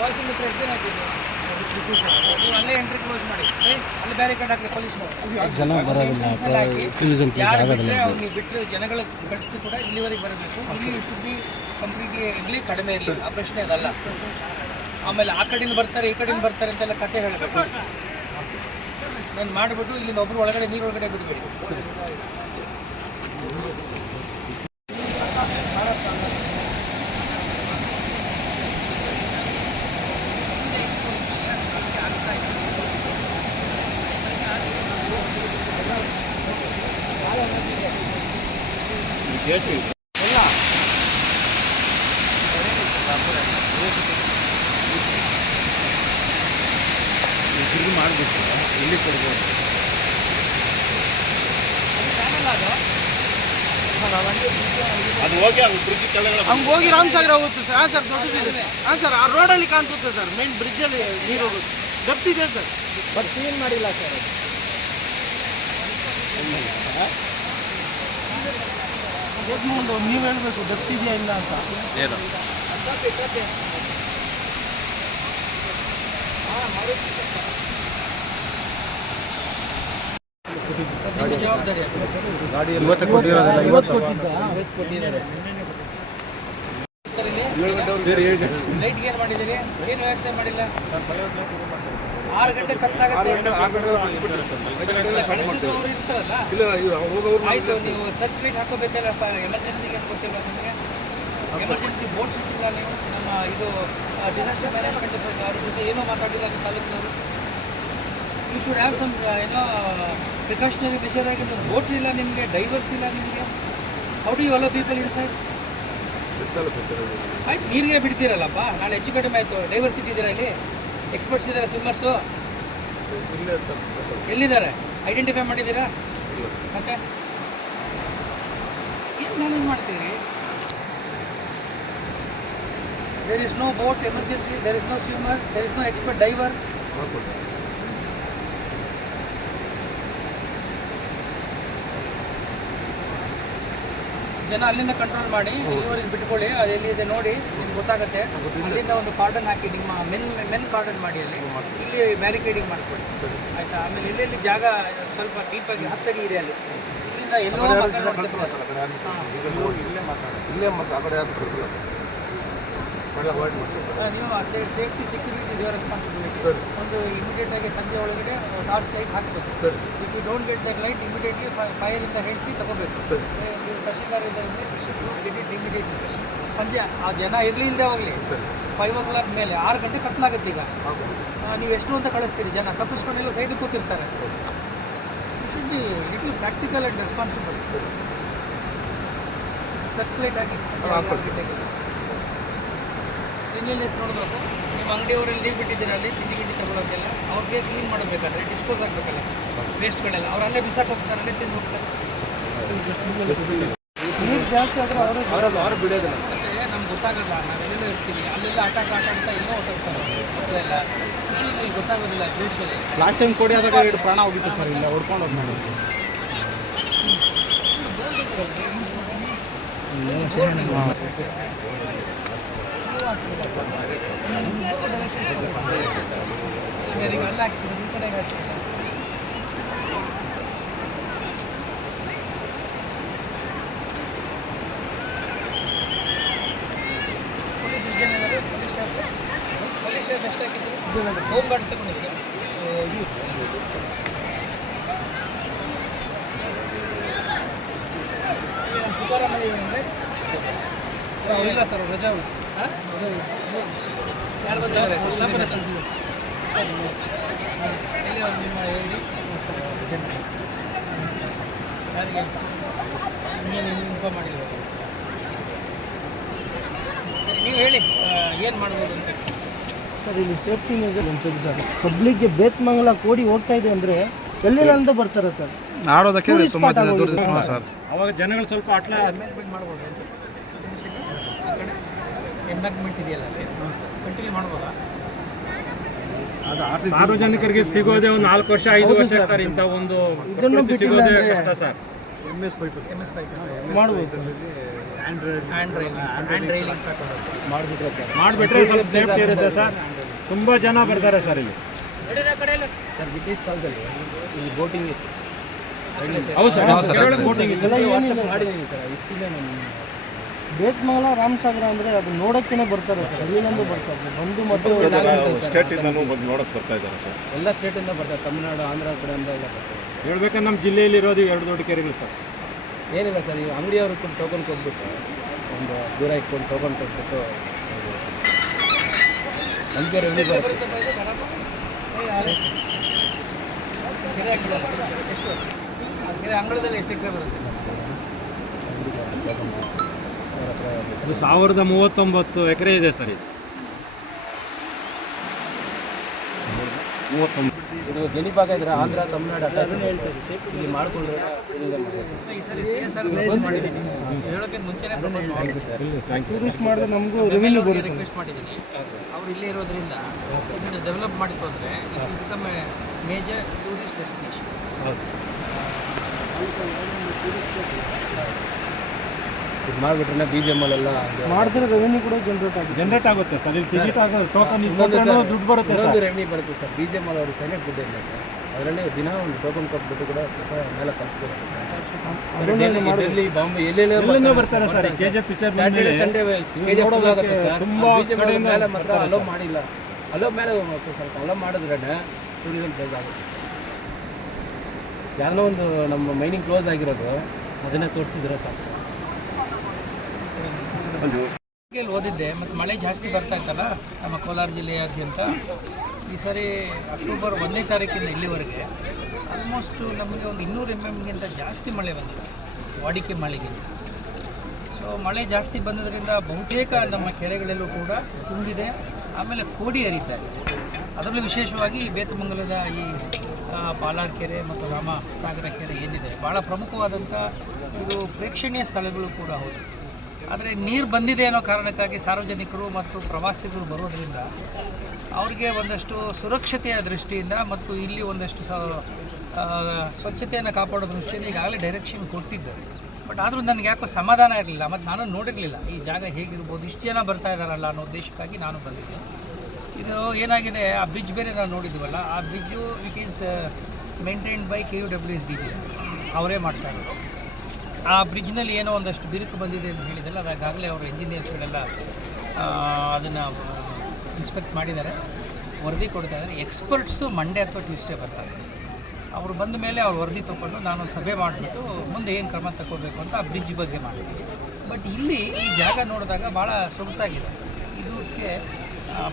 Washing ಮಿತ್ರ ಏನು ಹಾಕಿದ್ದು ನೀವು ಅಲ್ಲೇ ಎಂಟ್ರಿ ಕ್ಲೋಸ್ ಮಾಡಿ ಅಲ್ಲಿ ಬ್ಯಾರಿಕೇಡ್ ಹಾಕಿ ಪೊಲೀಸ್ನವರು ಜನ ಬರೋದಿಲ್ಲ ಅವ್ರಿಗೆ ಬಿಟ್ಟರೆ ಜನಗಳ ಕಳಿಸಿದ್ರು ಕೂಡ ಇಲ್ಲಿವರೆಗೆ ಬರಬೇಕು. ಇಲ್ಲಿ ಶುಡ್ ಬಿ ಕಂಪ್ಲೀಟ್ಲಿ ಇರಲಿ, ಕಡಿಮೆ ಇರಲಿ, ಆ ಪ್ರಶ್ನೆ ಅದಲ್ಲ. ಆಮೇಲೆ ಆ ಕಡೆಯಿಂದ ಬರ್ತಾರೆ ಈ ಕಡೆಯಿಂದ ಬರ್ತಾರೆ ಅಂತೆಲ್ಲ ಕತೆ ಹೇಳಬೇಕು. ನಾನು ಮಾಡಿಬಿಟ್ಟು ಇಲ್ಲಿಂದ ಒಬ್ಬರು ಒಳಗಡೆ ನೀರು ಒಳಗಡೆ ಬಿಡಬೇಡಿ. ತಿರುಗಿ ಮಾಡಿಬಿಟ್ಟು ಇಲ್ಲಿ ಕೊಡ್ಬೋದು. ಅದು ಹೋಗಿ ಹಂಗೆ ಹೋಗಿ ರಾಮಸಾಗರ ಹೋಗುತ್ತೆ ಸರ್. ಹಾಂ ಸರ್, ದೊಡ್ಡದಿದೆ. ಹಾಂ ಸರ್, ಆ ರೋಡಲ್ಲಿ ಕಾಣಿಸುತ್ತೆ ಸರ್. ಮೇನ್ ಬ್ರಿಡ್ಜಲ್ಲಿ ನೀರು ಹೋಗುತ್ತೆ. ಡೆಪ್ತ್ ಇದೆ ಸರ್, ಬಟ್ ಕ್ಲೀನ್ ಮಾಡಿಲ್ಲ ಸರ್. ಅದು ನೀವು ಹೇಳಬೇಕು ಡೆಪ್ತ್ ಇದೆಯಾ ಇಲ್ಲ ಅಂತ. ಏನು ಜವಾಬ್ದಾರಿ ಇವತ್ತು ಕೊಟ್ಟಿರೋದಿಲ್ಲ. ಇವತ್ತು ಕೊಟ್ಟಿದ್ದಾರೆ. ಲೈಟ್ ಏನು ಮಾಡಿದ್ದೀರಿ? ಏನು ವ್ಯವಸ್ಥೆ ಮಾಡಿಲ್ಲ. 6 ಗಂಟೆ ಕತ್ತಾಗುತ್ತೆ. ಇರ್ತಾರಲ್ಲ, ಆಯಿತು, ನೀವು ಸರ್ಚ್ ಲೈಟ್ ಹಾಕೋಬೇಕಲ್ಲಪ್ಪ. ಎಮರ್ಜೆನ್ಸಿಗೆ ಅಂತ ಗೊತ್ತಿಲ್ಲ ನಿಮಗೆ. ಎಮರ್ಜೆನ್ಸಿ ಬೋರ್ಡ್ಸ್ ಇಟ್ಟಿಲ್ಲ ನೀವು. ನಮ್ಮ ಇದು ಡಿಸಾಸ್ಟರ್ ಮ್ಯಾನೇಜ್ಮೆಂಟ್ ಅವ್ರ ಜೊತೆ ಏನೋ ಮಾತಾಡಿಲ್ಲ ನಿಮ್ಮ ತಾಲೂಕಿನವರು. ಯು ಶುಡ್ ಹ್ಯಾವ್ ಸಮ್ ಏನೋ ಪ್ರಿಕಾಷನರಿ ಮೆಷರ್ ಆಗಿ. ಬೋಟ್ ಇಲ್ಲ ನಿಮಗೆ, ಡೈವರ್ಸ್ ಇಲ್ಲ ನಿಮಗೆ. How do you allow people inside? ಆಯ್ತು, ನೀರಿಗೆ ಬಿಡ್ತೀರಲ್ಲಪ್ಪ. ನಾಳೆ ಹೆಚ್ಚು ಕಡಿಮೆ ಆಯಿತು. ಡೈವರ್ಸಿಟಿ ಇದ್ದೀರಾ ಇಲ್ಲಿ? ಎಕ್ಸ್ಪರ್ಟ್ಸ್ ಇದ್ದಾರೆ, ಸ್ವಿಮ್ಮರ್ಸು ಎಲ್ಲಿದ್ದಾರೆ? ಐಡೆಂಟಿಫೈ ಮಾಡಿದ್ದೀರಾ? ಮತ್ತೆ ಏನು ಮ್ಯಾನೇಜ್ ಮಾಡ್ತೀರಿ? There is no boat emergency, there is no swimmer, there is no expert diver. ಜನ ಅಲ್ಲಿಂದ ಕಂಟ್ರೋಲ್ ಮಾಡಿ ಇಲ್ಲಿವರೆಗೆ ಬಿಟ್ಕೊಳ್ಳಿ. ಅದು ಎಲ್ಲಿದೆ ನೋಡಿ, ನಿಮ್ಗೆ ಗೊತ್ತಾಗುತ್ತೆ. ಅಲ್ಲಿಂದ ಒಂದು ಕಾರ್ಡನ್ ಹಾಕಿ, ನಿಮ್ಮ ಮೆನ್ ಕಾರ್ಡನ್ ಮಾಡಿ ಅಲ್ಲಿ. ಇಲ್ಲಿ ಬ್ಯಾರಿಕೇಡಿಂಗ್ ಮಾಡ್ಕೊಳ್ಳಿ, ಆಯಿತಾ? ಆಮೇಲೆ ಎಲ್ಲೆಲ್ಲಿ ಜಾಗ ಸ್ವಲ್ಪ ಡೀಪಾಗಿ ಹತ್ತಡಿ ಇದೆ ಅಲ್ಲಿ, ಇಲ್ಲಿಂದ ಎಲ್ಲೋ ನೀವು safety security is your responsibility. ಒಂದು ಇಮಿಡಿಯೇಟಾಗಿ ಸಂಜೆ ಒಳಗಡೆ ಟಾರ್ಚ್ ಲೈಟ್ ಹಾಕಬೇಕು. If you don't get that light, immediately ಫೈರಿಂದ ಹೇಳಿಸಿ ತಗೋಬೇಕು. ನೀವು ತಹಶೀಲ್ದಾರ್ ಇದ್ದಾರೆ, ಗೆಟ್ ಇಟ್ ಇಮಿಡಿಯೇಟ್. ಸಂಜೆ ಆ ಜನ ಇರಲಿ ಇಲ್ಲದೆ ಹೋಗಲಿ, 5 o'clock ಮೇಲೆ 6 ಗಂಟೆ ಕತ್ಲಾಗುತ್ತೆ. ಈಗ ನೀವು ಎಷ್ಟು ಅಂತ ಕಳಿಸ್ತೀರಿ? ಜನ ತಪ್ಪಿಸ್ಕೊಂಡೆಲ್ಲ ಸೈಡಿಗೆ ಕೂತಿರ್ತಾರೆ. You should be little practical and responsible. Search light ಹಾಕಿ ಕ್ಲೀನ್ಲಿನೆಸ್ ನೋಡಬೇಕು. ನಿಮ್ಮ ಅಂಗಡಿಯವರಲ್ಲಿ ನೀರು ಬಿಟ್ಟಿದ್ದೀರ ಅಲ್ಲಿ, ತಿಂಡಿ ತಗೊಳ್ಳೋಕ್ಕೆಲ್ಲ ಅವ್ರಿಗೆ ಕ್ಲೀನ್ ಮಾಡಬೇಕಾದ್ರೆ ಡಿಸ್ಪೋಸ್ ಆಗಬೇಕಲ್ಲ ವೇಸ್ಟ್ಗಳೆಲ್ಲ. ಅವರಲ್ಲೇ ಬಿಸಾಕ್ ಹೋಗ್ತಾರೆ, ಅಲ್ಲೇ ತಿಂದು ಹೋಗ್ತಾರೆ. ನೀರು ಜಾಸ್ತಿ ಆದರೆ ಅವರು ಬಿಡೋದಿಲ್ಲ. ಮತ್ತು ನಮ್ಗೆ ಗೊತ್ತಾಗಲ್ಲ, ನಾವೆಲ್ಲ ಇರ್ತೀವಿ, ಅಲ್ಲೆಲ್ಲ ಆಟ ಅಂತ ಎಲ್ಲೋ ಹೊಟ್ಟೋಗ್ತಾರೆ. ಮಕ್ಕಳೆಲ್ಲ ಖುಷಿಯಲ್ಲಿ ಗೊತ್ತಾಗೋದಿಲ್ಲ. ಜೋಶಲ್ಲಿ ಲಾಸ್ಟ್ ಟೈಮ್ ಕೊಡಿ ಆದಾಗ 2 ಪ್ರಾಣ ಹೋಗಿತ್ತು ಸರ್. ಇಲ್ಲ ಹೊಡ್ಕೊಂಡು ಹೋಗಿ ಮಾಡಿ ಅಲ್ಲ ಹಾಕ್ಸಿದ್ರು, ಈ ಕಡೆಗೆ ಹಾಕ್ಸಿಲ್ಲ. ಪೊಲೀಸ್ ವಿಷಯ ಪೊಲೀಸ್ ಸ್ಟಾಫ್ ಎಷ್ಟು ಹಾಕಿದ್ರು? Home guard ತಗೊಂಡಿದ್ರು. ತುಕಾರಾಮಲ್ಲಿ ಅಂದರೆ ಇಲ್ಲ ಸರ್, ರಜಾ ಉಂಟು. ಯಾರು ಬಂದಿದ್ದಾರೆ? ಕೃಷ್ಣಪ್ಪನ ಕಳಿಸಿದ್ರು ಸರ್. ಎಲ್ಲಿ ಅವ್ರು ನಿಮ್ಮ ಹೇಳಿ ಯಾರಿಗೆ ಇನ್ನೇನು ಇನ್ಫಾರ್ಮ್ ಮಾಡಿಲ್ಲ ಸರಿ, ನೀವು ಹೇಳಿ ಏನು ಮಾಡ್ಬೋದು ಅಂತ. ಸರ್, ಇಲ್ಲಿ ಸೇಫ್ಟಿ ಮೆಜರ್ ಅಂತದ್ದು ಸರ್. ಪಬ್ಲಿಕ್ಗೆ ಬೇತ್ಮಂಗಲ ಕೋಡಿ ಹೋಗ್ತಾ ಇದೆ ಅಂದರೆ ಎಲ್ಲಿಂದ ಬರ್ತಾರೆ ಸರ್? ಆಡೋದಕ್ಕೆ ತುಂಬ ಸರ್. ಅವಾಗ ಜನಗಳು ಸ್ವಲ್ಪ ಅಮೆಂಡ್ಮೆಂಟ್ ಮಾಡ್ಬೋದು. ಆ ಕಡೆ ಎಂಬಾಂಕ್ಮೆಂಟ್ ಇದೆಯಲ್ಲ, ಅಲ್ಲಿ ಕಂಟಿನ್ಯೂ ಮಾಡ್ಬೋದಾ? ಸಾರ್ವಜನಿಕರಿಗೆ ಸಿಗೋದೇ ಒಂದು 4 ವರ್ಷ 5 ವರ್ಷ ಸರ್. ಇಂಥ ಒಂದು ಸಿಗೋದೇ ಕಷ್ಟ ಸರ್. MS ಪೈಪ್ ಮಾಡ್ಬೋದು. ಹ್ಯಾಂಡ್ ರೈಲಿಂಗ್ ಮಾಡಿಬಿಟ್ರೆ ಸ್ವಲ್ಪ ಸೇಫ್ಟಿ ಇರುತ್ತೆ ಸರ್. ತುಂಬ ಜನ ಬರ್ತಾರೆ ಸರ್ ಇಲ್ಲಿ. ಸರ್ ಬ್ರಿಟಿಷ್ ಕಾಲದಲ್ಲಿ ಇಲ್ಲಿ ಬೋಟಿಂಗ್ ಇತ್ತು. ಹೌದು ಸರ್, ಕೆಳಗಡೆ ಬೋಟಿಂಗ್ ಇದೆ. ಮಾಡಿದ್ದೀನಿ ಸರ್, ಇಷ್ಟಿಲ್ಲ ನಾನು. ಬೇತ್ಮಂಗಲ ರಾಮಸಾಗರ ಅಂದರೆ ಅದು ನೋಡೋಕ್ಕೇ ಬರ್ತಾರೆ ಸರ್, ಅಲ್ಲಿಂದ ಬರ್ತಾರೆ ಬಂದು ಮತ್ತು ಸ್ಟೇಟಿಂದನೂ ಬಂದು ನೋಡಕ್ಕೆ ಬರ್ತಾ ಇದ್ದಾರೆ ಸರ್. ಎಲ್ಲ ಸ್ಟೇಟಿಂದ ಬರ್ತಾರೆ, ತಮಿಳುನಾಡು, ಆಂಧ್ರ ಕಡೆಯಿಂದ ಎಲ್ಲ ಬರ್ತಾರೆ. ಹೇಳ್ಬೇಕಂದ್ರೆ ನಮ್ಮ ಜಿಲ್ಲೆಯಲ್ಲಿ ಇರೋದು 2 ದೊಡ್ಡ ಕೆರೆಗಳು ಸರ್. ಏನಿಲ್ಲ ಸರ್, ಈ ಅಂಗಡಿಯವರು ಟೋಕನ್ ಕೊಟ್ಬಿಟ್ಟು ಒಂದು ದೂರ ಇಟ್ಕೊಂಡು ಟೋಕನ್ ಕೊಟ್ಬಿಟ್ಟು ನಮಗೆ ರೆವೆನ್ಯೂ ಬರುತ್ತೆ. ಅಂಗಳದಲ್ಲಿ ಎಷ್ಟು ಎಕರೆ ಬರುತ್ತೆ? ಅದು 1039 ಎಕರೆ ಇದೆ ಸರ್. ಇದು 39. ಇದು ಗಣಿ ಭಾಗ ಇದ್ರೆ ಆಂಧ್ರ ತಮಿಳುನಾಡು ಅಟ್ಯಾಚ್ ಇಲ್ಲಿ ಮಾಡಿಕೊಂಡ್ರೆ ಈ ಸರಿ CSR ಪ್ರಪೋಸ್ ಮಾಡಿದ್ದೀನಿ. ಹೇಳೋಕ್ಕಿಂತ ಮುಂಚೆನೇ ಪ್ರಪೋಸ್ ಮಾಡಿದ್ವಿ ಸರ್. ಟೂರಿಸ್ಟ್ ಮಾಡಿದ್ರೆ ನಮಗೂ ರೆವಿನ್ಯೂ ಬರುತ್ತೆ. ರಿಕ್ವೆಸ್ಟ್ ಮಾಡಿದ್ದೀನಿ, ಅವ್ರು ಇಲ್ಲೇ ಇರೋದ್ರಿಂದ ಇದನ್ನು ಡೆವಲಪ್ ಮಾಡಿತ್ತು ಅಂದರೆ it will become A major tourist destination. ಇದು ಮಾಡಿಬಿಟ್ರೆ BGMಲೆಲ್ಲ ಮಾಡಿದ್ರೆ ರೆವಿನ್ಯೂ ಕೂಡ ಜನರೇಟ್ ಆಗುತ್ತೆ ಸರ್. ಇಲ್ಲಿ ಟಿಕೆಟ್ ಆಗೋದು ಟೋಕನ್ ದುಡ್ಡು ಬರುತ್ತೆ ಸರ್. ಇನ್ನೊಂದು ರೆವೆನ್ಯೂ ಬರುತ್ತೆ ಸರ್. BGM ಅವರು ಸೆನೆಟ್ ದುಡ್ಡು ಇಲ್ಲ ಸರ್, ಅದರಲ್ಲಿ ದಿನ ಒಂದು ಟೋಕನ್ ಕೊಟ್ಬಿಟ್ಟು ಕೂಡ ಮೇಲೆ ಕಳಿಸ್ಬೋದು ಸರ್. ಡೆಲ್ಲಿ, ಬಾಂಬೆ ಎಲ್ಲೆಲ್ಲೋ ಬರ್ತಾರೆ sir. KGF picture Saturday Sunday ತುಂಬಾ ಮೇಲೆ ಮಾತ್ರ ಅಲೋ ಮಾಡಿಲ್ಲ. ಅಲೋ ಮೇಲೆ ಸ್ವಲ್ಪ ಅಲೋ ಮಾಡಿದ್ರೆ ಟೂರಿಸಂ ಪ್ಲೇಸ್ ಆಗುತ್ತೆ. ಯಾರನ್ನೋ ಒಂದು ನಮ್ಮ ಮೈನಿಂಗ್ ಕ್ಲೋಸ್ ಆಗಿರೋದು ಅದನ್ನೇ ತೋರಿಸಿದ್ರೆ ಸಾಕು. ಓದಿದ್ದೆ ಮತ್ತು ಮಳೆ ಜಾಸ್ತಿ ಬರ್ತಾ ಇತ್ತಲ್ಲ ನಮ್ಮ ಕೋಲಾರ ಜಿಲ್ಲೆಯಾದ್ಯಂತ. ಈ ಸರಿ ಅಕ್ಟೋಬರ್ 1ನೇ ತಾರೀಕಿಂದ ಇಲ್ಲಿವರೆಗೆ ಆಲ್ಮೋಸ್ಟ್ ನಮಗೆ ಒಂದು 200 mm ಜಾಸ್ತಿ ಮಳೆ ಬಂದಿದೆ, ವಾಡಿಕೆ ಮಳೆಗಿಂತ. ಸೊ ಮಳೆ ಜಾಸ್ತಿ ಬಂದದ್ರಿಂದ ಬಹುತೇಕ ನಮ್ಮ ಕೆರೆಗಳೆಲ್ಲೂ ಕೂಡ ತುಂಬಿದೆ. ಆಮೇಲೆ ಕೋಡಿ ಹರಿತಾ ಇದೆ. ಅದರಲ್ಲೂ ವಿಶೇಷವಾಗಿ ಬೇತಮಂಗಲದ ಈ ಪಾಲಾರ್ ಕೆರೆ ಮತ್ತು ರಾಮಸಾಗರ ಕೆರೆ ಏನಿದೆ ಭಾಳ ಪ್ರಮುಖವಾದಂಥ ಇದು ಪ್ರೇಕ್ಷಣೀಯ ಸ್ಥಳಗಳು ಕೂಡ ಹೌದು. ಆದರೆ ನೀರು ಬಂದಿದೆ ಅನ್ನೋ ಕಾರಣಕ್ಕಾಗಿ ಸಾರ್ವಜನಿಕರು ಮತ್ತು ಪ್ರವಾಸಿಗರು ಬರೋದರಿಂದ ಅವ್ರಿಗೆ ಒಂದಷ್ಟು ಸುರಕ್ಷತೆಯ ದೃಷ್ಟಿಯಿಂದ ಮತ್ತು ಇಲ್ಲಿ ಒಂದಷ್ಟು ಸ್ವಚ್ಛತೆಯನ್ನು ಕಾಪಾಡೋ ದೃಷ್ಟಿಯಿಂದ ಈಗಾಗಲೇ ಡೈರೆಕ್ಷನ್ ಕೊಟ್ಟಿದ್ದಾರೆ. ಬಟ್ ಆದರೂ ನನಗೆ ಯಾಕೋ ಸಮಾಧಾನ ಇರಲಿಲ್ಲ, ಮತ್ತು ನಾನು ನೋಡಿರಲಿಲ್ಲ ಈ ಜಾಗ ಹೇಗಿರ್ಬೋದು, ಇಷ್ಟು ಜನ ಬರ್ತಾ ಇದ್ದಾರಲ್ಲ ಅನ್ನೋ ಉದ್ದೇಶಕ್ಕಾಗಿ ನಾನು ಬಂದಿದ್ದೆ. ಇದು ಏನಾಗಿದೆ, ಆ ಬ್ರಿಡ್ಜ್ ಬೇರೆ ನಾವು ನೋಡಿದ್ದೀವಲ್ಲ, ಆ bridge it is maintained by KUWSDB, ಅವರೇ ಮಾಡ್ತಾ ಇರೋದು. ಆ ಬ್ರಿಡ್ಜ್ನಲ್ಲಿ ಏನೋ ಒಂದಷ್ಟು ಬಿರುಕು ಬಂದಿದೆ ಅಂತ ಹೇಳಿದಲ್ಲ, ಅದಾಗಲೇ ಅವರು ಇಂಜಿನಿಯರ್ಸ್ಗಳೆಲ್ಲ ಅದನ್ನು ಇನ್ಸ್ಪೆಕ್ಟ್ ಮಾಡಿದ್ದಾರೆ, ವರದಿ ಕೊಡ್ತಾ ಇದ್ದಾರೆ. ಎಕ್ಸ್ಪರ್ಟ್ಸು ಮಂಡೇ ಅಥವಾ ಟ್ಯೂಸ್ಡೇ ಬರ್ತಾರೆ. ಅವರು ಬಂದ ಮೇಲೆ ಅವ್ರು ವರದಿ ತೊಗೊಂಡು ನಾನೊಂದು ಸಭೆ ಮಾಡಿಬಿಟ್ಟು ಮುಂದೆ ಏನು ಕ್ರಮ ತಗೋಬೇಕು ಅಂತ ಆ ಬ್ರಿಡ್ಜ್ ಬಗ್ಗೆ ಮಾಡ್ತೀವಿ. ಬಟ್ ಇಲ್ಲಿ ಈ ಜಾಗ ನೋಡಿದಾಗ ಭಾಳ ಸೊಗಸಾಗಿದೆ. ಇದಕ್ಕೆ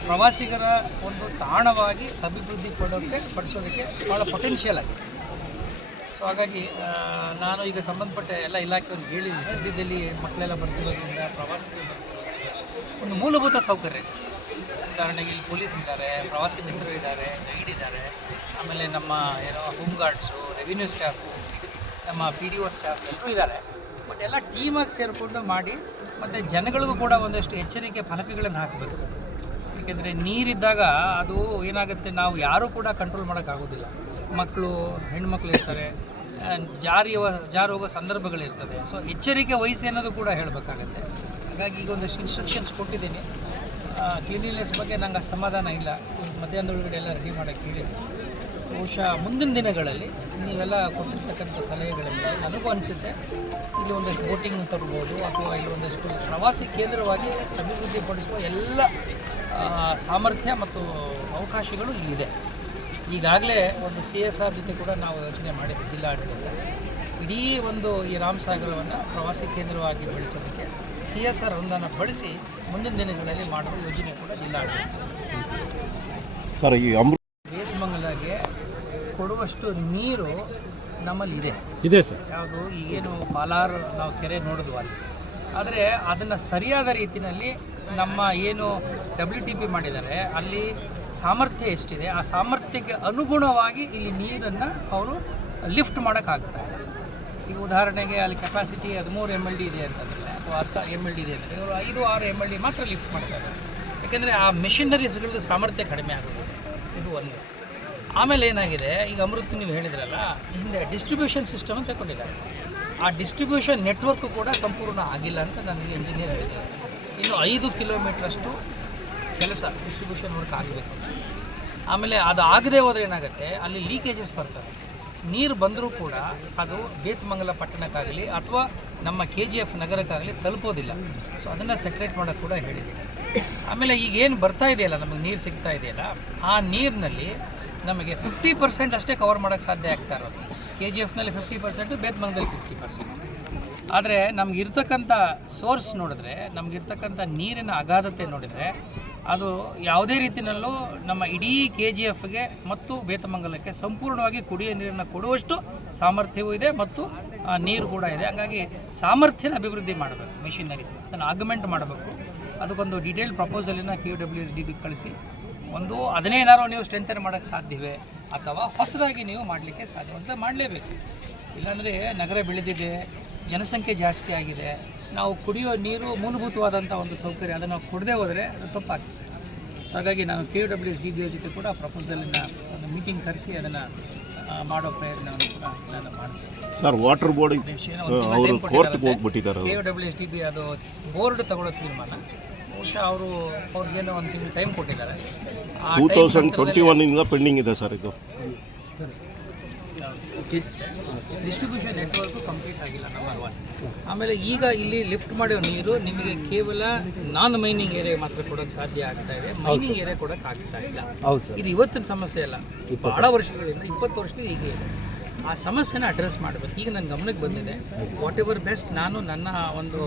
ಪ್ರವಾಸಿಗರ ಒಂದು ತಾಣವಾಗಿ ಅಭಿವೃದ್ಧಿ ಪಡಿಸೋದಕ್ಕೆ ಭಾಳ ಪೊಟೆನ್ಷಿಯಲ್ ಆಗಿದೆ. ಸೊ ಹಾಗಾಗಿ ನಾನು ಈಗ ಸಂಬಂಧಪಟ್ಟ ಎಲ್ಲ ಇಲಾಖೆಯನ್ನು ಹೇಳಿದ್ದೀನಿ, ಸದ್ಯದಲ್ಲಿ ಮಕ್ಕಳೆಲ್ಲ ಬರ್ತಿರೋದ್ರಿಂದ ಪ್ರವಾಸಿಗರು ಬರ್ತಿರೋದ್ರಿಂದ ಒಂದು ಮೂಲಭೂತ ಸೌಕರ್ಯ ಇದೆ. ಉದಾಹರಣೆಗೆ ಇಲ್ಲಿ ಪೊಲೀಸ್ ಇದ್ದಾರೆ, ಪ್ರವಾಸಿ ಮಿತ್ರರು ಇದ್ದಾರೆ, ಗೈಡ್ ಇದ್ದಾರೆ, ಆಮೇಲೆ ನಮ್ಮ ಹೋಮ್ ಗಾರ್ಡ್ಸು, ರೆವಿನ್ಯೂ ಸ್ಟಾಫು, ನಮ್ಮ PDO ಸ್ಟಾಫ್ ಎಲ್ಲರೂ ಇದ್ದಾರೆ. ಬಟ್ ಎಲ್ಲ ಟೀಮಾಗಿ ಸೇರಿಕೊಂಡು ಮಾಡಿ ಮತ್ತು ಜನಗಳಿಗೂ ಕೂಡ ಒಂದಷ್ಟು ಎಚ್ಚರಿಕೆ ಫಲಕಗಳನ್ನು ಹಾಕಬೇಕು. ಏಕೆಂದರೆ ನೀರಿದ್ದಾಗ ಅದು ಏನಾಗುತ್ತೆ, ನಾವು ಯಾರೂ ಕೂಡ ಕಂಟ್ರೋಲ್ ಮಾಡೋಕ್ಕಾಗೋದಿಲ್ಲ. ಮಕ್ಕಳು, ಹೆಣ್ಮಕ್ಳು ಇರ್ತಾರೆ, ಜಾರೋಗೋ ಸಂದರ್ಭಗಳಿರ್ತದೆ. ಸೊ ಎಚ್ಚರಿಕೆ ವಹಿಸಿ ಅನ್ನೋದು ಕೂಡ ಹೇಳಬೇಕಾಗತ್ತೆ. ಹಾಗಾಗಿ ಈಗ ಒಂದಷ್ಟು ಇನ್ಸ್ಟ್ರಕ್ಷನ್ಸ್ ಕೊಟ್ಟಿದ್ದೀನಿ. ಕ್ಲೀನಿನೆಸ್ ಬಗ್ಗೆ ನಂಗೆ ಸಮಾಧಾನ ಇಲ್ಲ. ಮಧ್ಯಾಹ್ನದೊಳಗಡೆ ಎಲ್ಲ ರೆಡಿ ಮಾಡೋಕ್ಕೆ ಹೇಳಿದೆ. ಬಹುಶಃ ಮುಂದಿನ ದಿನಗಳಲ್ಲಿ ನೀವೆಲ್ಲ ಕೊಟ್ಟಿರ್ತಕ್ಕಂಥ ಸಲಹೆಗಳಲ್ಲಿ ನನಗೂ ಅನಿಸುತ್ತೆ ಇಲ್ಲಿ ಒಂದಷ್ಟು ಬೋಟಿಂಗ್ ತರ್ಬೋದು, ಅಥವಾ ಇಲ್ಲಿ ಒಂದಷ್ಟು ಪ್ರವಾಸಿ ಕೇಂದ್ರವಾಗಿ ಅಭಿವೃದ್ಧಿಪಡಿಸುವ ಎಲ್ಲ ಸಾಮರ್ಥ್ಯ ಮತ್ತು ಅವಕಾಶಗಳು ಇಲ್ಲಿದೆ. ಈಗಾಗಲೇ ಒಂದು CSR ಜೊತೆ ಕೂಡ ನಾವು ಯೋಚನೆ ಮಾಡಿದ್ವಿ ಜಿಲ್ಲಾಡಳಿತ. ಇಡೀ ಒಂದು ಈ ರಾಮಸಾಗರವನ್ನು ಪ್ರವಾಸಿ ಕೇಂದ್ರವಾಗಿ ಬೆಳೆಸೋದಕ್ಕೆ CSR ಅನುದಾನ ಬಳಸಿ ಮುಂದಿನ ದಿನಗಳಲ್ಲಿ ಮಾಡುವ ಯೋಜನೆ ಕೂಡ ಜಿಲ್ಲಾಡಳಿತ. ಸರ್, ಈ ಬೇತಮಂಗಲಗೆ ಕೊಡುವಷ್ಟು ನೀರು ನಮ್ಮಲ್ಲಿ ಇದೆ ಸರ್. ಯಾವುದು ಈಗೇನು ಪಾಲಾರ್ ನಾವು ಕೆರೆ ನೋಡಿದ್ವು ಅಲ್ಲಿ, ಆದರೆ ಅದನ್ನು ಸರಿಯಾದ ರೀತಿಯಲ್ಲಿ ನಮ್ಮ ಏನು WTP ಮಾಡಿದ್ದಾರೆ ಅಲ್ಲಿ ಸಾಮರ್ಥ್ಯ ಎಷ್ಟಿದೆ, ಆ ಸಾಮರ್ಥ್ಯಕ್ಕೆ ಅನುಗುಣವಾಗಿ ಇಲ್ಲಿ ನೀರನ್ನು ಅವರು ಲಿಫ್ಟ್ ಮಾಡೋಕ್ಕಾಗ್ತಾರೆ. ಈಗ ಉದಾಹರಣೆಗೆ ಅಲ್ಲಿ ಕೆಪಾಸಿಟಿ 13 MLD ಇದೆ ಅಂತಂದರೆ, ಅಥವಾ 10 MLD ಇದೆ ಅಂದರೆ ಇವರು 5-6 MLD ಮಾತ್ರ ಲಿಫ್ಟ್ ಮಾಡ್ತಾರೆ. ಯಾಕೆಂದರೆ ಆ ಮೆಷಿನರೀಸ್ಗಳದ್ದು ಸಾಮರ್ಥ್ಯ ಕಡಿಮೆ ಆಗುತ್ತೆ. ಇದು ಒಂದು. ಆಮೇಲೆ ಏನಾಗಿದೆ, ಈಗ ಅಮೃತ್ ನೀವು ಹೇಳಿದ್ರಲ್ಲ, ಹಿಂದೆ ಡಿಸ್ಟ್ರಿಬ್ಯೂಷನ್ ಸಿಸ್ಟಮ್ ತಗೊಂಡಿದ್ದಾರೆ. ಆ ಡಿಸ್ಟ್ರಿಬ್ಯೂಷನ್ ನೆಟ್ವರ್ಕ್ ಕೂಡ ಸಂಪೂರ್ಣ ಆಗಿಲ್ಲ ಅಂತ ನನಗೆ ಇಂಜಿನಿಯರ್ ಹೇಳಿದ್ದಾರೆ. ಇನ್ನು 5 ಕಿಲೋಮೀಟ್ರಷ್ಟು ಕೆಲಸ ಡಿಸ್ಟ್ರಿಬ್ಯೂಷನ್ ವರ್ಕ್ ಆಗಬೇಕು. ಆಮೇಲೆ ಅದು ಆಗದೆ ಹೋದರೆ ಏನಾಗುತ್ತೆ, ಅಲ್ಲಿ ಲೀಕೇಜಸ್ ಬರ್ತವೆ. ನೀರು ಬಂದರೂ ಕೂಡ ಅದು ಬೇತಮಂಗಲ ಪಟ್ಟಣಕ್ಕಾಗಲಿ ಅಥವಾ ನಮ್ಮ KGF ನಗರಕ್ಕಾಗಲಿ ತಲುಪೋದಿಲ್ಲ. ಸೊ ಅದನ್ನು ಸೆಕ್ರೇಟ್ ಮಾಡೋಕ್ಕೆ ಕೂಡ ಹೇಳಿದೆ. ಆಮೇಲೆ ಈಗೇನು ಬರ್ತಾ ಇದೆಯಲ್ಲ, ನಮಗೆ ನೀರು ಸಿಗ್ತಾ ಇದೆಯಲ್ಲ, ಆ ನೀರಿನಲ್ಲಿ ನಮಗೆ 50% ಅಷ್ಟೇ ಕವರ್ ಮಾಡೋಕ್ಕೆ ಸಾಧ್ಯ ಆಗ್ತಾ ಇರೋದು. KGFನಲ್ಲಿ 50%, ಬೇತಮಂಗಲದಲ್ಲಿ 50%. ಆದರೆ ನಮಗಿರ್ತಕ್ಕಂಥ ಸೋರ್ಸ್ ನೋಡಿದ್ರೆ, ನಮಗಿರ್ತಕ್ಕಂಥ ನೀರಿನ ಅಗಾಧತೆ ನೋಡಿದರೆ, ಅದು ಯಾವುದೇ ರೀತಿಯಲ್ಲೂ ನಮ್ಮ ಇಡೀ KGFಗೆ ಮತ್ತು ಬೇತಮಂಗಲಕ್ಕೆ ಸಂಪೂರ್ಣವಾಗಿ ಕುಡಿಯೋ ನೀರನ್ನು ಕೊಡುವಷ್ಟು ಸಾಮರ್ಥ್ಯವೂ ಇದೆ ಮತ್ತು ನೀರು ಕೂಡ ಇದೆ. ಹಾಗಾಗಿ ಸಾಮರ್ಥ್ಯನ ಅಭಿವೃದ್ಧಿ ಮಾಡಬೇಕು, ಮೆಷಿನರೀಸ್ ಅದನ್ನು ಆಗ್ಮೆಂಟ್ ಮಾಡಬೇಕು. ಅದಕ್ಕೊಂದು ಡೀಟೇಲ್ ಪ್ರಪೋಸಲನ್ನು KWSDB ಕಳಿಸಿ ಅದನ್ನೇನಾರು ನೀವು ಸ್ಟ್ರೆಂಥನ್ ಮಾಡೋಕ್ಕೆ ಸಾಧ್ಯವೇ ಅಥವಾ ಹೊಸದಾಗಿ ನೀವು ಮಾಡಲಿಕ್ಕೆ ಸಾಧ್ಯ, ಹೊಸದಾಗಿ ಮಾಡಲೇಬೇಕು. ಇಲ್ಲಾಂದರೆ ನಗರ ಬೆಳೆದಿದೆ, ಜನಸಂಖ್ಯೆ ಜಾಸ್ತಿ ಆಗಿದೆ, ನಾವು ಕುಡಿಯೋ ನೀರು ಮೂಲಭೂತವಾದಂಥ ಒಂದು ಸೌಕರ್ಯ ಅದನ್ನು ಕೊಡದೆ ಹೋದರೆ ಅದು ತಪ್ಪಾಗ್ತದೆ. ಸೊ ಹಾಗಾಗಿ ನಾನು KWSDB ಜೊತೆ ಕೂಡ ಪ್ರಪೋಸಲನ್ನು ಒಂದು ಮೀಟಿಂಗ್ ಕರೆಸಿ ಅದನ್ನು ಮಾಡೋ ಪ್ರಯತ್ನವನ್ನು ಕೂಡ ನಾನು ಮಾಡ್ತೀನಿ. ಸರ್, ವಾಟರ್ ಬೋರ್ಡ್ ಅವರು ಕೋರ್ಟ್ಗೆ ಹೋಗ್ಬಿಟ್ಟಿದ್ದಾರೆ. KWSDB ಅದು ಬೋರ್ಡ್ ತಗೊಳ್ಳೋ ತೀರ್ಮಾನ ಬಹುಶಃ ಅವ್ರಿಗೇನೋ ಒಂದು ತಿಂಗಳು ಟೈಮ್ ಕೊಟ್ಟಿದ್ದಾರೆ. 2021 ಪೆಂಡಿಂಗ್ ಇದೆ ಸರ್. ಇದು ಡಿಸ್ಟ್ರಿಬ್ಯೂಷನ್ ನೆಟ್ವರ್ಕು ಕಂಪ್ಲೀಟ್ ಆಗಿಲ್ಲ, ನಂಬರ್ 1. ಆಮೇಲೆ ಈಗ ಇಲ್ಲಿ ಲಿಫ್ಟ್ ಮಾಡೋ ನೀರು ನಿಮಗೆ ಕೇವಲ ನಾನ್ ಮೈನಿಂಗ್ ಏರಿಯಾ ಮಾತ್ರ ಕೊಡೋಕ್ಕೆ ಸಾಧ್ಯ ಆಗ್ತಾ ಇದೆ, ಮೈನಿಂಗ್ ಏರಿಯಾ ಕೊಡೋಕ್ಕೆ ಆಗ್ತಾ ಇಲ್ಲ. ಇದು ಇವತ್ತಿನ ಸಮಸ್ಯೆ ಅಲ್ಲ, ಬಹಳ ವರ್ಷಗಳಿಂದ 20 ವರ್ಷದಿಂದ ಹೀಗೆ ಇದೆ. ಆ ಸಮಸ್ಯೆನ ಅಡ್ರೆಸ್ ಮಾಡಬೇಕು. ಈಗ ನನ್ನ ಗಮನಕ್ಕೆ ಬಂದಿದೆ, ವಾಟ್ ಎವರ್ ಬೆಸ್ಟ್ ನಾನು ನನ್ನ ಒಂದು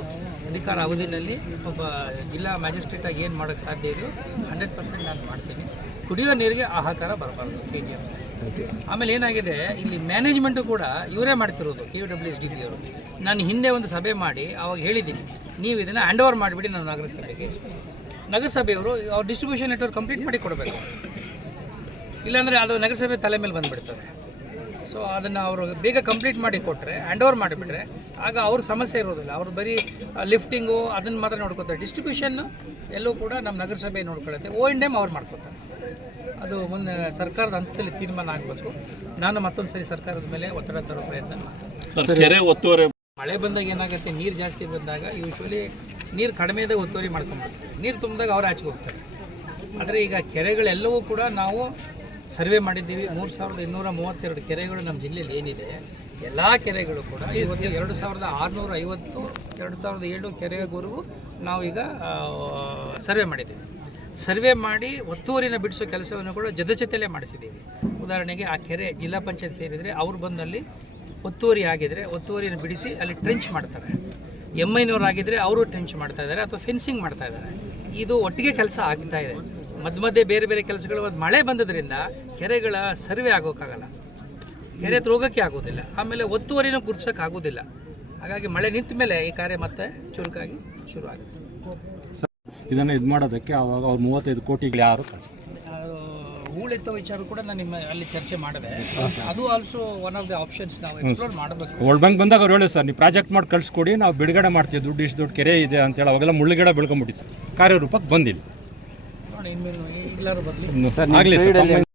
ಅಧಿಕಾರ ಅವಧಿನಲ್ಲಿ ಒಬ್ಬ ಜಿಲ್ಲಾ ಮ್ಯಾಜಿಸ್ಟ್ರೇಟಾಗಿ ಏನು ಮಾಡೋಕ್ಕೆ ಸಾಧ್ಯ ಇದೆಯೋ 100% ನಾನು ಮಾಡ್ತೀನಿ. ಕುಡಿಯೋ ನೀರಿಗೆ ಹಾಹಾಕಾರ ಬರಬಾರ್ದು KGF. ಆಮೇಲೆ ಏನಾಗಿದೆ, ಇಲ್ಲಿ ಮ್ಯಾನೇಜ್ಮೆಂಟು ಕೂಡ ಇವರೇ ಮಾಡ್ತಿರೋದು, KWSDB ಅವರು. ನಾನು ಹಿಂದೆ ಒಂದು ಸಭೆ ಮಾಡಿ ಅವಾಗ ಹೇಳಿದ್ದೀನಿ, ನೀವು ಇದನ್ನು ಹ್ಯಾಂಡ್ ಓವರ್ ಮಾಡಿಬಿಡಿ ನಾನು ನಗರಸಭೆಗೆ. ನಗರಸಭೆಯವರು ಅವ್ರ ಡಿಸ್ಟ್ರಿಬ್ಯೂಷನ್ ನೆಟ್ವರ್ಕ್ ಕಂಪ್ಲೀಟ್ ಮಾಡಿ ಕೊಡಬೇಕು, ಇಲ್ಲಾಂದರೆ ಅದು ನಗರಸಭೆ ತಲೆ ಮೇಲೆ ಬಂದುಬಿಡ್ತದೆ. ಸೊ ಅದನ್ನು ಅವರು ಬೇಗ ಕಂಪ್ಲೀಟ್ ಮಾಡಿ ಕೊಟ್ಟರೆ, ಹ್ಯಾಂಡ್ ಓವರ್ ಮಾಡಿಬಿಟ್ರೆ ಆಗ ಅವ್ರ ಸಮಸ್ಯೆ ಇರೋದಿಲ್ಲ. ಅವರು ಬರೀ ಲಿಫ್ಟಿಂಗು ಅದನ್ನು ಮಾತ್ರ ನೋಡ್ಕೋತಾರೆ. ಡಿಸ್ಟ್ರಿಬ್ಯೂಷನ್ನು ಎಲ್ಲೂ ಕೂಡ ನಮ್ಮ ನಗರಸಭೆ ನೋಡ್ಕೊಳ್ಳುತ್ತೆ. O&M ಅವ್ರು ಮಾಡ್ಕೋತಾರೆ. ಅದು ಮುಂದೆ ಸರ್ಕಾರದ ಹಂತದಲ್ಲಿ ತೀರ್ಮಾನ ಆಗಬೇಕು. ನಾನು ಮತ್ತೊಂದು ಸರಿ ಸರ್ಕಾರದ ಮೇಲೆ ಒತ್ತಡ ತರೋ ಪ್ರಯತ್ನ ಮಾಡ್ತೀನಿ. ಕೆರೆ ಒತ್ತುವರಿ ಮಳೆ ಬಂದಾಗ ಏನಾಗುತ್ತೆ, ನೀರು ಜಾಸ್ತಿ ಬಂದಾಗ ಯೂಶ್ವಲಿ ನೀರು ಕಡಿಮೆ ಇದ್ದಾಗ ಒತ್ತುವರಿ ಮಾಡ್ಕೊಂಡ್ಬಿಡ್ತಾರೆ, ನೀರು ತುಂಬಿದಾಗ ಅವ್ರು ಆಚೆಗೆ ಹೋಗ್ತಾರೆ. ಆದರೆ ಈಗ ಕೆರೆಗಳೆಲ್ಲವೂ ಕೂಡ ನಾವು ಸರ್ವೆ ಮಾಡಿದ್ದೀವಿ. 3232 ಕೆರೆಗಳು ನಮ್ಮ ಜಿಲ್ಲೆಯಲ್ಲಿ ಏನಿದೆ, ಎಲ್ಲ ಕೆರೆಗಳು ಕೂಡ ಇವತ್ತು 2650, 2007 ಕೆರೆವರೆಗೂ ನಾವೀಗ ಸರ್ವೆ ಮಾಡಿದ್ದೀವಿ. ಸರ್ವೆ ಮಾಡಿ ಒತ್ತುವರಿನ ಬಿಡಿಸೋ ಕೆಲಸವನ್ನು ಕೂಡ ಜೊತೆಯಲ್ಲೇ ಮಾಡಿಸಿದ್ದೀವಿ. ಉದಾಹರಣೆಗೆ ಆ ಕೆರೆ ಜಿಲ್ಲಾ ಪಂಚಾಯತ್ ಸೇರಿದರೆ ಅವ್ರು ಬಂದಲ್ಲಿ ಒತ್ತುವರಿ ಆಗಿದರೆ ಒತ್ತುವರಿನ ಬಿಡಿಸಿ ಅಲ್ಲಿ ಟ್ರೆಂಚ್ ಮಾಡ್ತಾರೆ. MIನವ್ರು ಆಗಿದ್ದರೆ ಅವರು ಟ್ರೆಂಚ್ ಮಾಡ್ತಾ ಇದ್ದಾರೆ ಅಥವಾ ಫೆನ್ಸಿಂಗ್ ಮಾಡ್ತಾ ಇದ್ದಾರೆ. ಇದು ಒಟ್ಟಿಗೆ ಕೆಲಸ ಆಗ್ತಾ ಇದೆ. ಮಧ್ಯೆ ಬೇರೆ ಬೇರೆ ಕೆಲಸಗಳು. ಮಳೆ ಬಂದದ್ರಿಂದ ಕೆರೆಗಳ ಸರ್ವೆ ಆಗೋಕ್ಕಾಗಲ್ಲ, ಕೆರೆ ಹತ್ರ ಹೋಗೋಕ್ಕೆ ಆಗೋದಿಲ್ಲ, ಆಮೇಲೆ ಒತ್ತುವರಿನೂ ಗುರುತಿಸೋಕೆ ಆಗೋದಿಲ್ಲ. ಹಾಗಾಗಿ ಮಳೆ ನಿಂತ ಮೇಲೆ ಈ ಕಾರ್ಯ ಮತ್ತೆ ಚುರುಕಾಗಿ ಶುರು ಆಗುತ್ತೆ. ಇದನ್ನು ಇದು ಮಾಡೋದಕ್ಕೆ ಅವಾಗ ಅವ್ರು 35 ಕೋಟಿಗಳು ಯಾರು ಹೂಳೆತ್ತೋ ವಿಚಾರ ಕೂಡ ನಾನು ಅಲ್ಲಿ ಚರ್ಚೆ ಮಾಡಿದೆ. ಅದು also one of the options ನಾವು ಎಕ್ಸ್ಪ್ಲೋರ್ ಮಾಡಬೇಕು. ವರ್ಲ್ಡ್ ಬ್ಯಾಂಕ್ ಬಂದಾಗ ಅವ್ರು ಹೇಳಿ ಸರ್, ನೀವು ಪ್ರಾಜೆಕ್ಟ್ ಮಾಡಿ ಕಳಿಸ್ಕೊಡಿ, ನಾವು ಬಿಡುಗಡೆ ಮಾಡ್ತೀವಿ, ದುಡ್ಡು ಇಷ್ಟು ದೊಡ್ಡ ಕೆರೆ ಇದೆ ಅಂತೇಳಿ ಅವಾಗೆಲ್ಲ ಮುಳ್ಳುಗಿಡ ಬೆಳ್ಕೊಂಡ್ಬಿಟ್ಟಿತ್ತು, ಕಾರ್ಯರೂಪಕ್ಕೆ ಬಂದಿಲ್ಲ. ನೋಡಿ, ಇನ್ಮೇಲೆ ಈಗಲಾರು ಬರಲಿ ಆಗಲಿ ಸರ್.